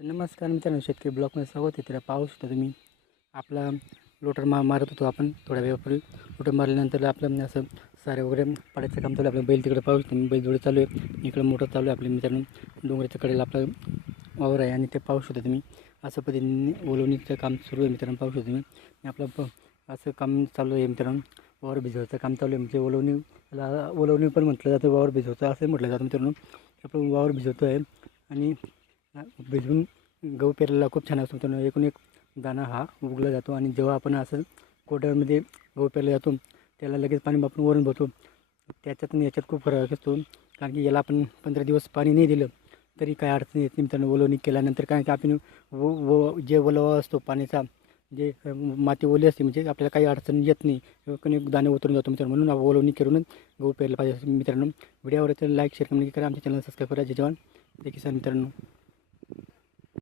नमस्कार मित्रांनो, शेतकरी ब्लॉकमध्ये स्वागत आहे. त्याला पाहू शकता तुम्ही आपला लोटर मारत होतो आपण थोड्या वेळापूर्वी. लोटर मारल्यानंतर आपलं असं सारे वगैरे पाडायचं काम चालू आहे. आपलं बैल तिकडे पाहू शकतो, बैल जोडे चालू आहे. इकडं मोटर चालू आहे आपल्या मित्रांनो. डोंगराच्या कडेला आपलं वावर आहे आणि ते पाहू शकता तुम्ही. असं पद्धतीने ओलवणीचं काम सुरू आहे मित्रांनो, पाहू शकता तुम्ही. आपलं असं काम चालू आहे मित्रांनो. वावर भिजवायचं काम चालू आहे. म्हणजे ओलवणी पण म्हटलं जातं, वावर भिजवायचं असं म्हटलं जातं मित्रांनो. आपण वावर भिजवतो आहे आणि भिजवून गहू पेरायला खूप छान असतो मित्रांनो. एकूण एक दाणा हा उगला जातो आणि जेव्हा आपण असं कोड्यामध्ये गहू पेरायला जातो त्याला लगेच पाणी आपण वरून भरतो. त्याच्यात आणि याच्यात खूप फरक असतो, कारण की याला आपण 15 दिवस पाणी नाही दिलं तरी काय अडचण येत नाही मित्रांनो. ओलवणी केल्यानंतर काय की आपण जे ओलावा असतो पाण्याचा, जे माती ओली असते म्हणजे आपल्याला काही अडचण येत नाही. एकूण एक दाणे उतरून जातो मित्रांनो. म्हणून ओलवणी करूनच गहू पेरायला पाहिजे मित्रांनो. व्हिडिओवर तर लाईक शेअर कमेंट करा. आमच्या चॅनल सबस्क्राईब करा. जय जवान जय किसान मित्रांनो.